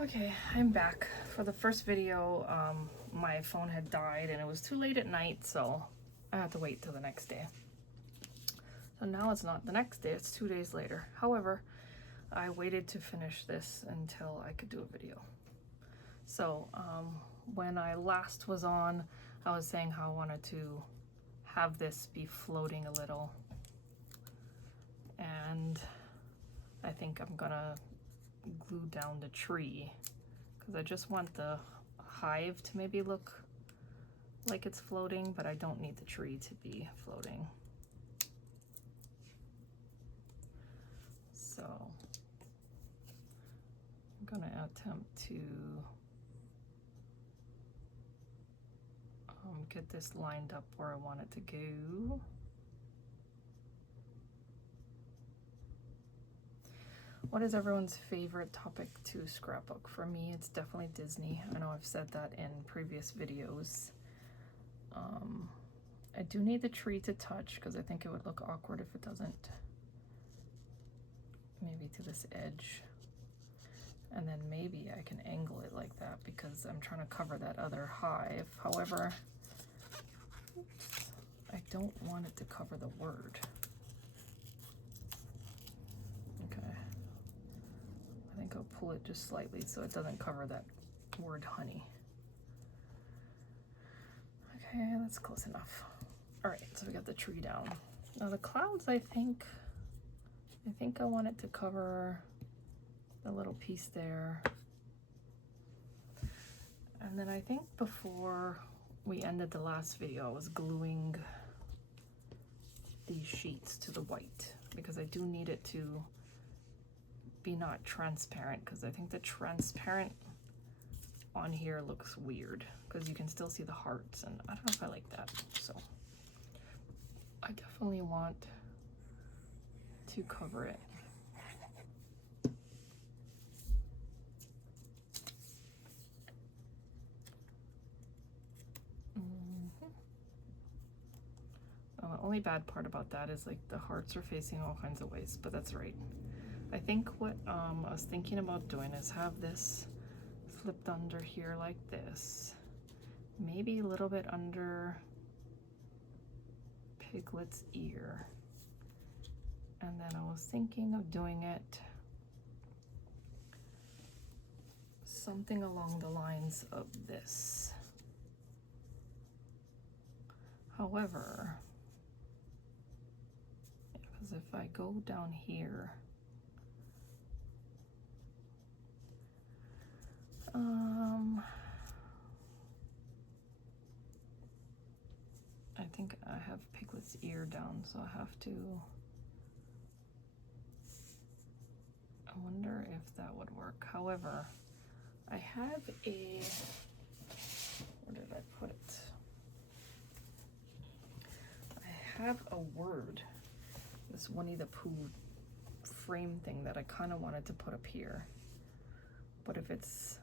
Okay, I'm back. For the first video, my phone had died and it was too late at night, so I had to wait till the next day. So now it's not the next day, it's 2 days later. However, I waited to finish this until I could do a video. So when I last was on, I was saying how I wanted to have this be floating a little. And I think I'm gonna glue down the tree because I just want the hive to maybe look like it's floating, but I don't need the tree to be floating. So I'm gonna attempt to get this lined up where I want it to go. What is everyone's favorite topic to scrapbook? For me, it's definitely Disney. I know I've said that in previous videos. I do need the tree to touch because I think it would look awkward if it doesn't. Maybe to this edge. And then maybe I can angle it like that because I'm trying to cover that other hive. However, I don't want it to cover the word. Okay. I think I'll pull it just slightly so it doesn't cover that word honey. Okay, that's close enough. All right, so we got the tree down. Now the clouds, I think I want it to cover the little piece there. And then I think before we ended the last video, I was gluing these sheets to the white because I do need it to be not transparent, because I think the transparent on here looks weird because you can still see the hearts, and I don't know if I like that. So I definitely want to cover it. The only bad part about that is like the hearts are facing all kinds of ways, but that's right. I think what I was thinking about doing is have this flipped under here like this, maybe a little bit under Piglet's ear, and then I was thinking of doing it something along the lines of this. However, because if I go down here, I think I have Piglet's ear down, so I have to, I wonder if that would work. However, I have a, where did I put it? I have a word, this Winnie the Pooh frame thing that I kind of wanted to put up here. But if it's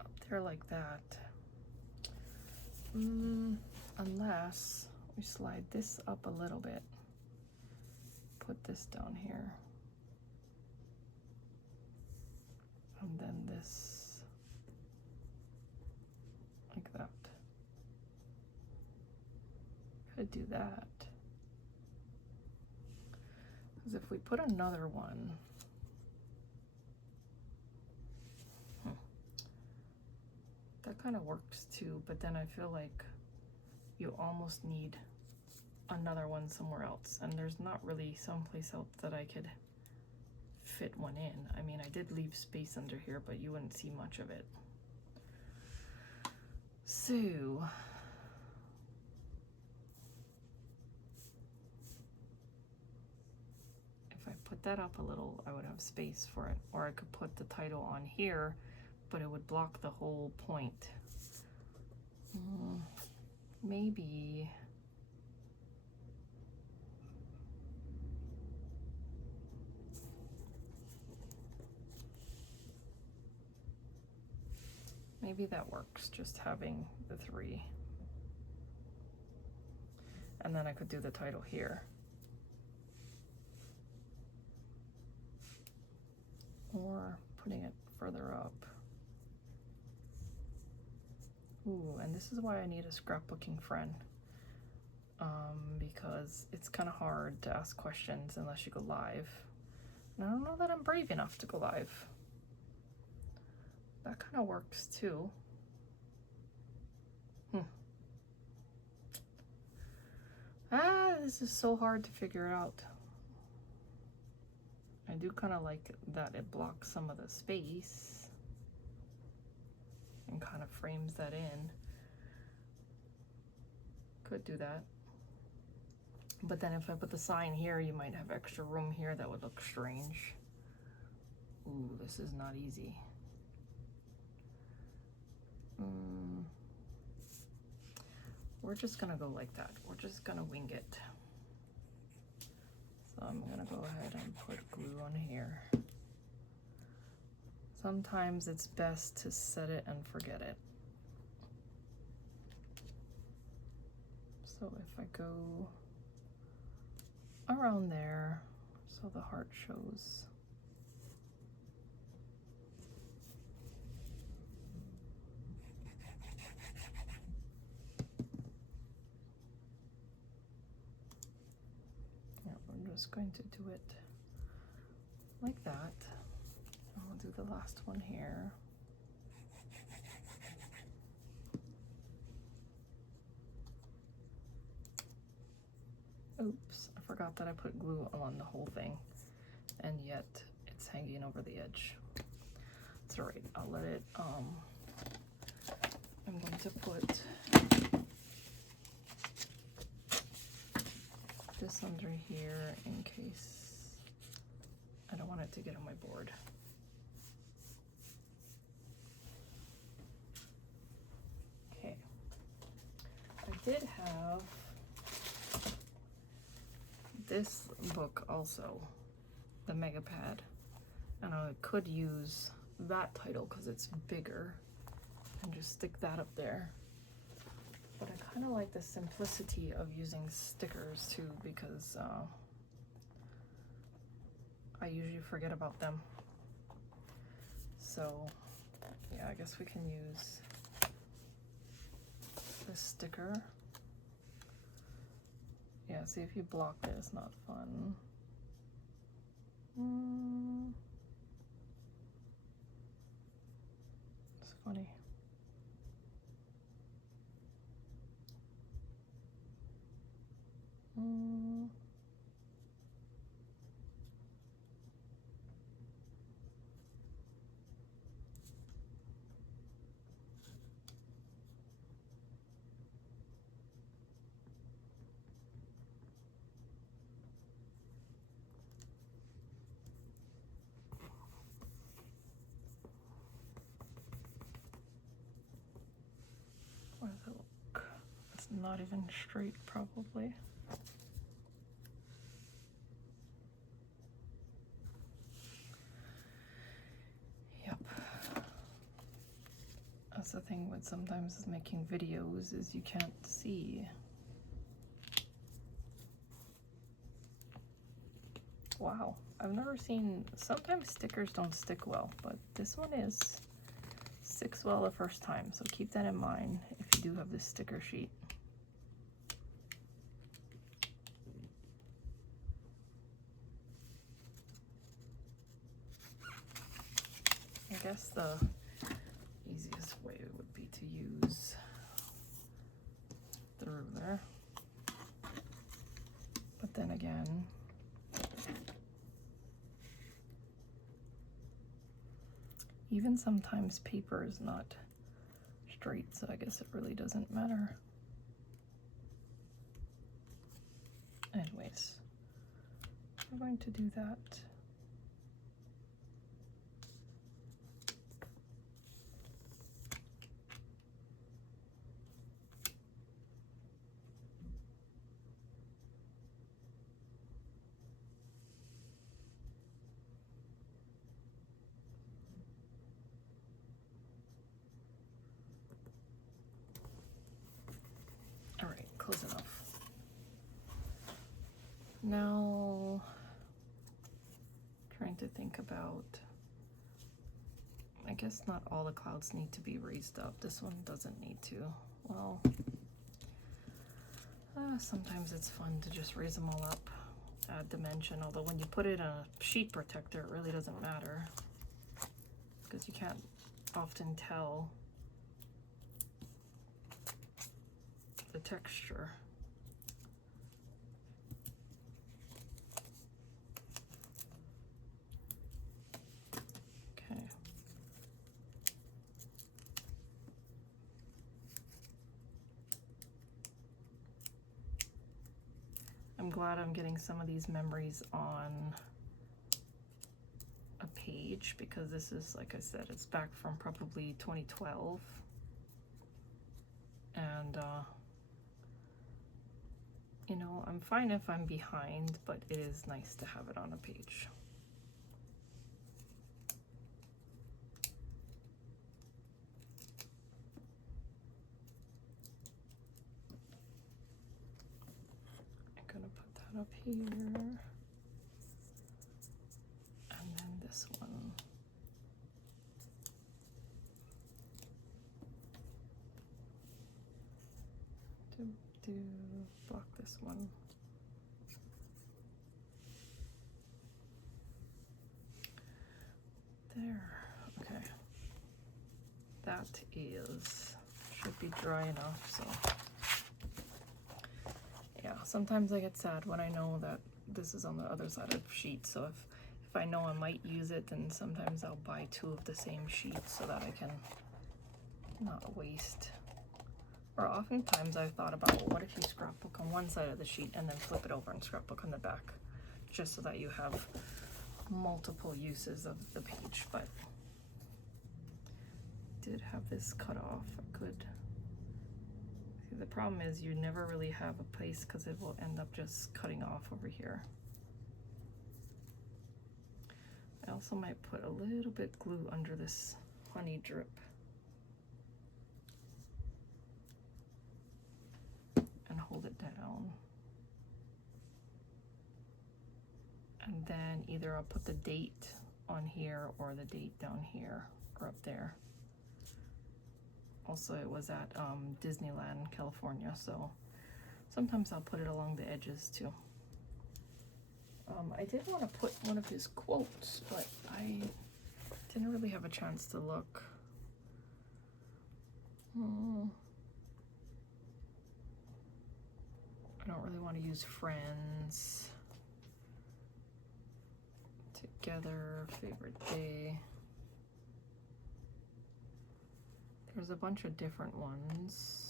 up there like that, unless we slide this up a little bit, put this down here, and then this like that. Could do that. Because if we put another one, that kind of works too, but then I feel like you almost need another one somewhere else, and there's not really someplace else that I could fit one in. I mean, I did leave space under here, but you wouldn't see much of it. So if I put that up a little, I would have space for it, or I could put the title on here, but it would block the whole point. Maybe that works, just having the three. And then I could do the title here. Or putting it further up. Ooh, and this is why I need a scrapbooking friend. Because it's kind of hard to ask questions unless you go live. And I don't know that I'm brave enough to go live. That kind of works too. This is so hard to figure out. I do kind of like that it blocks some of the space and kind of frames that in. Could do that. But then if I put the sign here, you might have extra room here that would look strange. Ooh, this is not easy. We're just gonna go like that. We're just gonna wing it. So I'm gonna go ahead and put glue on here. Sometimes it's best to set it and forget it. So if I go around there, so the heart shows. Yeah, we're just going to do it like that. I'll do the last one here. Oops, I forgot that I put glue on the whole thing, and yet it's hanging over the edge. It's all right, I'll let it, I'm going to put this under here in case I don't want it to get on my board. Okay, I did have this book also, the Mega Pad, and I could use that title because it's bigger and just stick that up there. But I kind of like the simplicity of using stickers too, because I usually forget about them. So yeah, I guess we can use this sticker. Yeah, see, if you block it, it's not fun. It's funny. What does it look? It's not even straight, probably. Yep. That's the thing with sometimes making videos, is you can't see. Wow, I've never seen, sometimes stickers don't stick well, but this one sticks well the first time, so keep that in mind if you do have this sticker sheet. I guess the easiest way would be to use the ruler, but then again, even sometimes paper is not straight, so I guess it really doesn't matter. Anyways, we're going to do that. All right, close enough. Now, trying to think about guess not all the clouds need to be raised up. This one doesn't need to. Well, sometimes it's fun to just raise them all up, add dimension, although when you put it in a sheet protector, it really doesn't matter because you can't often tell the texture. Okay. I'm glad I'm getting some of these memories on a page because this is, like I said, it's back from probably 2012. And, you know, I'm fine if I'm behind, but it is nice to have it on a page. I'm gonna put that up here. And then this one. Block this one. There. Okay. That should be dry enough, so yeah, sometimes I get sad when I know that this is on the other side of the sheet, so if I know I might use it, then sometimes I'll buy 2 of the same sheet so that I can not waste. Or oftentimes I've thought about, well, what if you scrapbook on one side of the sheet and then flip it over and scrapbook on the back, just so that you have multiple uses of the page. But did have this cut off. I could see, the problem is you never really have a place because it will end up just cutting off over here. I also might put a little bit glue under this honey drip and hold it down. And then either I'll put the date on here or the date down here or up there. Also, it was at Disneyland, California, so sometimes I'll put it along the edges too. I did want to put one of his quotes, but I didn't really have a chance to look. I don't really want to use friends, together, favorite day. There's a bunch of different ones.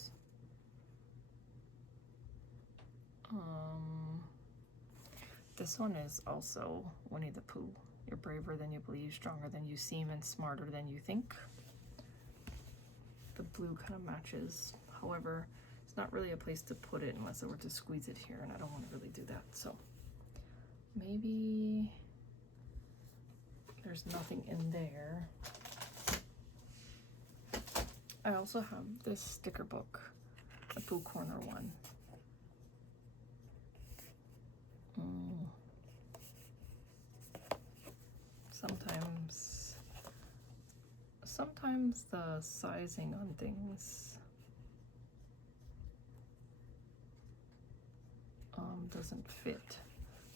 This one is also Winnie the Pooh. You're braver than you believe, stronger than you seem, and smarter than you think. The blue kind of matches. However, it's not really a place to put it unless I were to squeeze it here, and I don't want to really do that. So maybe there's nothing in there. I also have this sticker book, the Pooh Corner one. Sometimes the sizing on things doesn't fit.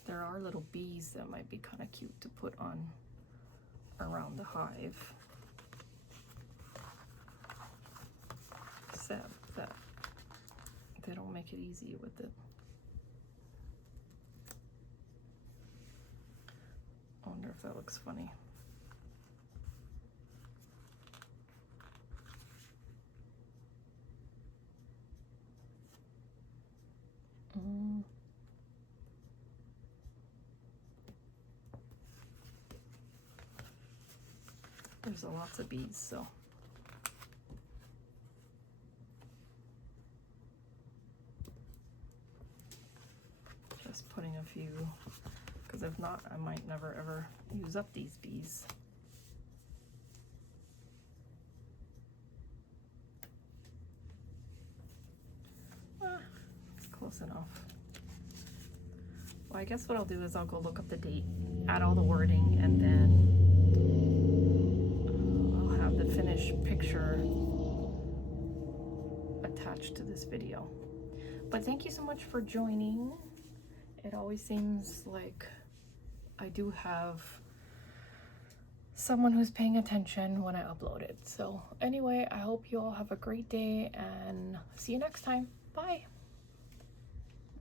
There are little bees that might be kind of cute to put on around the hive, except that they don't make it easy with it. I wonder if that looks funny. There's lots of bees, so just putting a few, because if not, I might never ever use up these bees. It's close enough. Well, I guess what I'll do is I'll go look up the date, add all the wording, and then I'll have picture attached to this video. But thank you so much for joining. It always seems like I do have someone who's paying attention when I upload it. So anyway, I hope you all have a great day and see you next time. Bye.